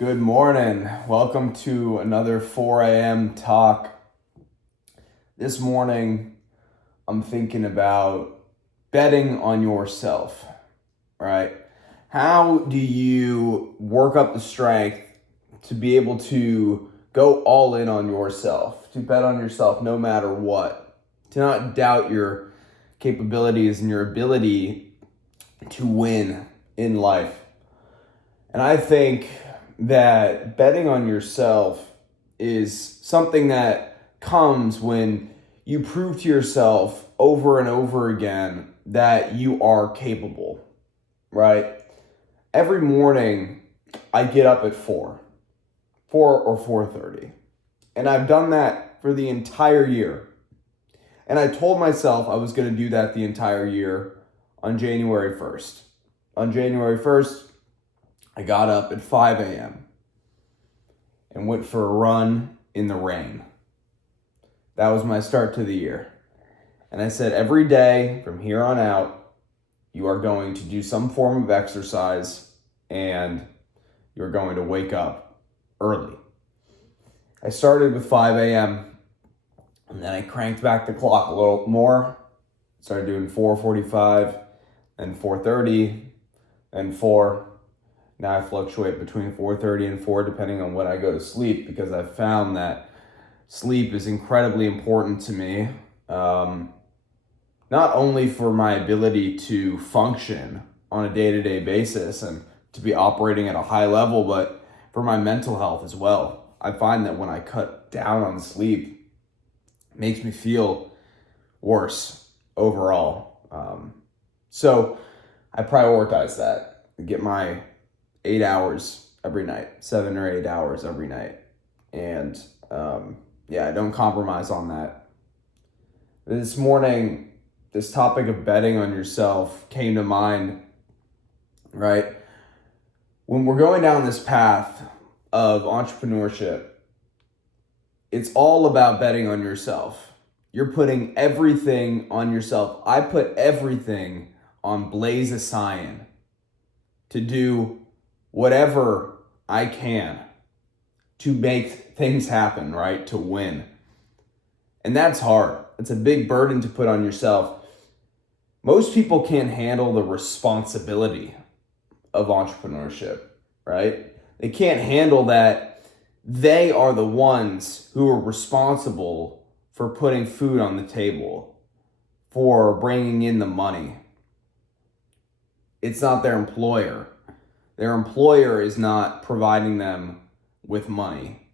Good morning. Welcome to another 4 a.m. talk. This morning, I'm thinking about betting on yourself, right? How do you work up the strength to be able to go all in on yourself, to bet on yourself no matter what, to not doubt your capabilities and your ability to win in life? And I think that betting on yourself is something that comes when you prove to yourself over and over again that you are capable, right? Every morning I get up at 4 or 4:30. And I've done that for the entire year. And I told myself I was going to do that the entire year on January 1st. On January 1st, I got up at 5 a.m. and went for a run in the rain. That was my start to the year. And I said, every day from here on out, you are going to do some form of exercise and you're going to wake up early. I started with 5 a.m. and then I cranked back the clock a little more. Started doing 4:45, then 4:30, then 4. Now I fluctuate between 4:30 and 4 depending on when I go to sleep, because I've found that sleep is incredibly important to me. Not only for my ability to function on a day-to-day basis and to be operating at a high level, but for my mental health as well. I find that when I cut down on sleep, it makes me feel worse overall. So I prioritize that. I get my 8 hours every night, 7 or 8 hours every night. And I don't compromise on that. This morning, this topic of betting on yourself came to mind, right? When we're going down this path of entrepreneurship, it's all about betting on yourself. You're putting everything on yourself. I put everything on Blaze Assign to do whatever I can to make things happen, right? To win. And that's hard. It's a big burden to put on yourself. Most people can't handle the responsibility of entrepreneurship, right? They can't handle that they are the ones who are responsible for putting food on the table, for bringing in the money. It's not their employer. Their employer is not providing them with money.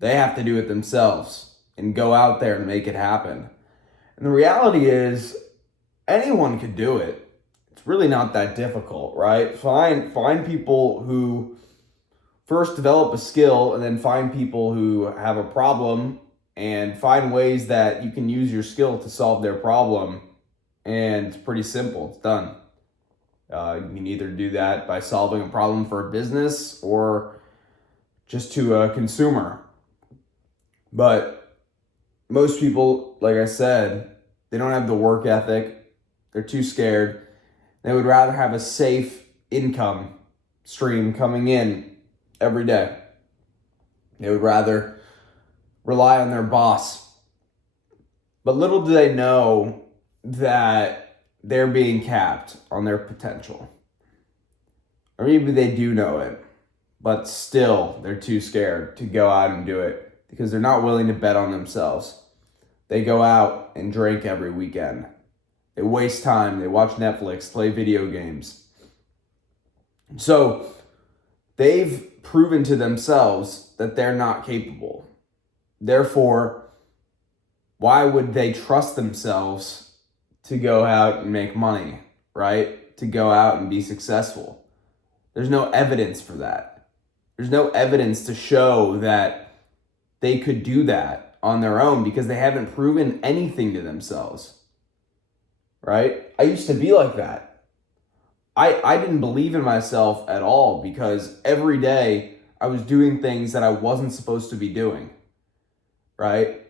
They have to do it themselves and go out there and make it happen. And the reality is, anyone could do it. It's really not that difficult, right? Find people who first develop a skill, and then find people who have a problem and find ways that you can use your skill to solve their problem. And it's pretty simple. It's done. You can either do that by solving a problem for a business or just to a consumer. But most people, like I said, they don't have the work ethic. They're too scared. They would rather have a safe income stream coming in every day. They would rather rely on their boss. But little do they know that they're being capped on their potential. Or maybe they do know it, but still they're too scared to go out and do it because they're not willing to bet on themselves. They go out and drink every weekend. They waste time. They watch Netflix, play video games. So they've proven to themselves that they're not capable. Therefore, why would they trust themselves to go out and make money, right? To go out and be successful? There's no evidence for that. There's no evidence to show that they could do that on their own because they haven't proven anything to themselves, right? I used to be like that. I didn't believe in myself at all because every day I was doing things that I wasn't supposed to be doing, right?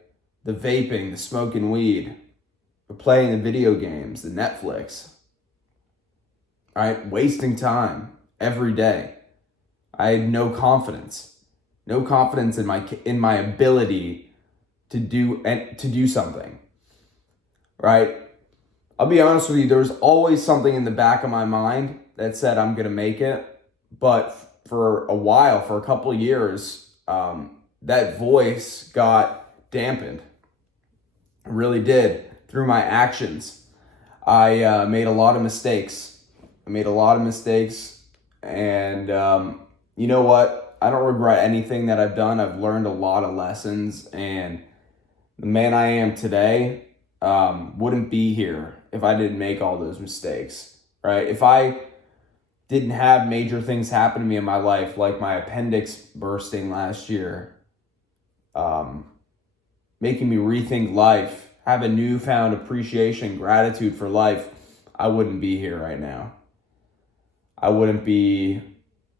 The vaping, the smoking weed, the playing the video games, the Netflix, right? Wasting time every day. I had no confidence in my ability to do something, right? I'll be honest with you, there was always something in the back of my mind that said I'm gonna make it, but for a while, for a couple of years, that voice got dampened. It really did. Through my actions, I made a lot of mistakes. And you know what? I don't regret anything that I've done. I've learned a lot of lessons, and the man I am today wouldn't be here if I didn't make all those mistakes, right? If I didn't have major things happen to me in my life, like my appendix bursting last year, making me rethink life, have a newfound appreciation, gratitude for life, I wouldn't be here right now. I wouldn't be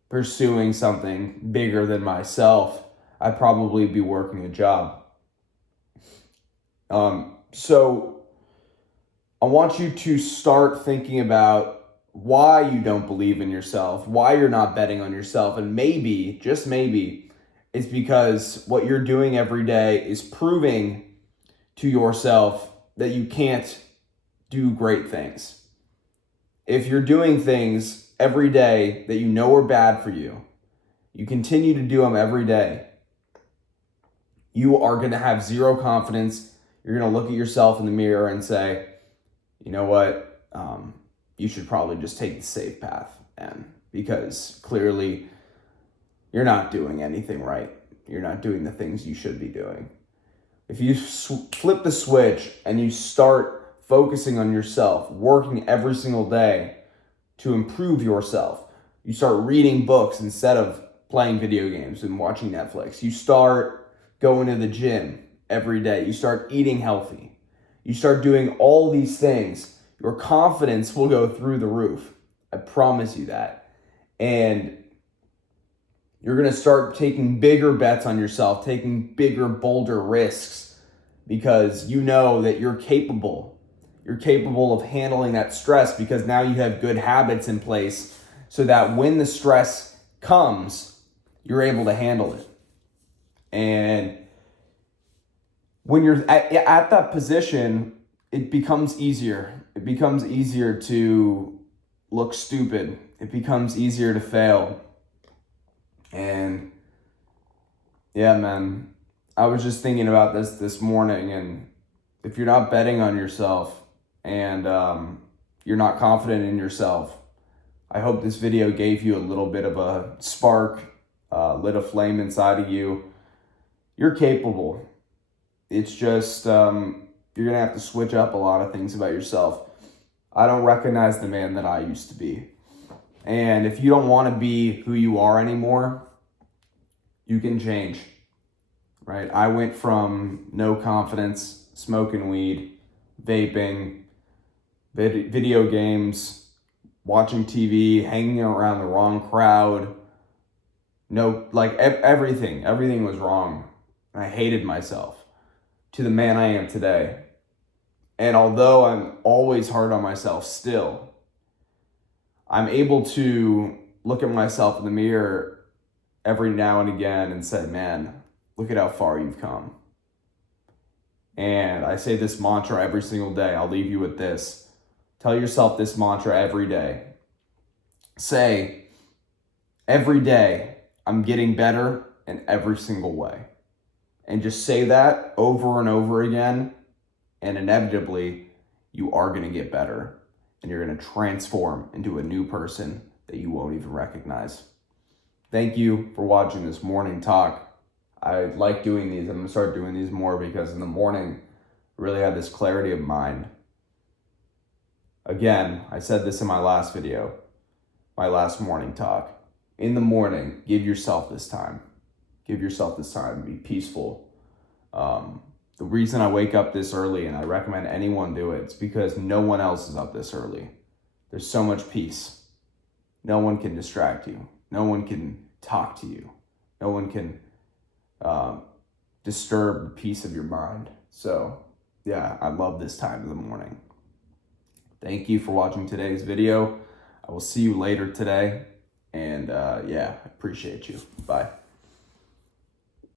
pursuing something bigger than myself. I'd probably be working a job. So I want you to start thinking about why you don't believe in yourself, why you're not betting on yourself, and maybe, just maybe, it's because what you're doing every day is proving to yourself that you can't do great things. If you're doing things every day that you know are bad for you, you continue to do them every day, you are going to have zero confidence. You're going to look at yourself in the mirror and say, you know what, you should probably just take the safe path, and because clearly you're not doing anything right. You're not doing the things you should be doing. If you flip the switch and you start focusing on yourself, working every single day to improve yourself, you start reading books instead of playing video games and watching Netflix. You start going to the gym every day. You start eating healthy. You start doing all these things. Your confidence will go through the roof. I promise you that. And you're going to start taking bigger bets on yourself, taking bigger, bolder risks, because you know that you're capable. You're capable of handling that stress because now you have good habits in place so that when the stress comes, you're able to handle it. And when you're at that position, it becomes easier. It becomes easier to look stupid. It becomes easier to fail. And yeah, man, I was just thinking about this morning, and if you're not betting on yourself and you're not confident in yourself, I hope this video gave you a little bit of a spark, lit a flame inside of you. You're capable. It's just you're going to have to switch up a lot of things about yourself. I don't recognize the man that I used to be. And if you don't want to be who you are anymore, you can change, right? I went from no confidence, smoking weed, vaping, video games, watching TV, hanging around the wrong crowd. Everything was wrong. And I hated myself, to the man I am today. And although I'm always hard on myself still, I'm able to look at myself in the mirror every now and again and say, man, look at how far you've come. And I say this mantra every single day. I'll leave you with this. Tell yourself this mantra every day. Say, every day, I'm getting better in every single way. And just say that over and over again, and inevitably, you are going to get better. And you're going to transform into a new person that you won't even recognize. Thank you for watching this morning talk. I like doing these. I'm going to start doing these more because in the morning, I really have this clarity of mind. Again, I said this in my last video, my last morning talk. In the morning, give yourself this time. Give yourself this time. Be peaceful. The reason I wake up this early, and I recommend anyone do it, it's because no one else is up this early. There's so much peace. No one can distract you. No one can talk to you. No one can disturb the peace of your mind. So yeah, I love this time in the morning. Thank you for watching today's video. I will see you later today. And yeah, appreciate you. Bye.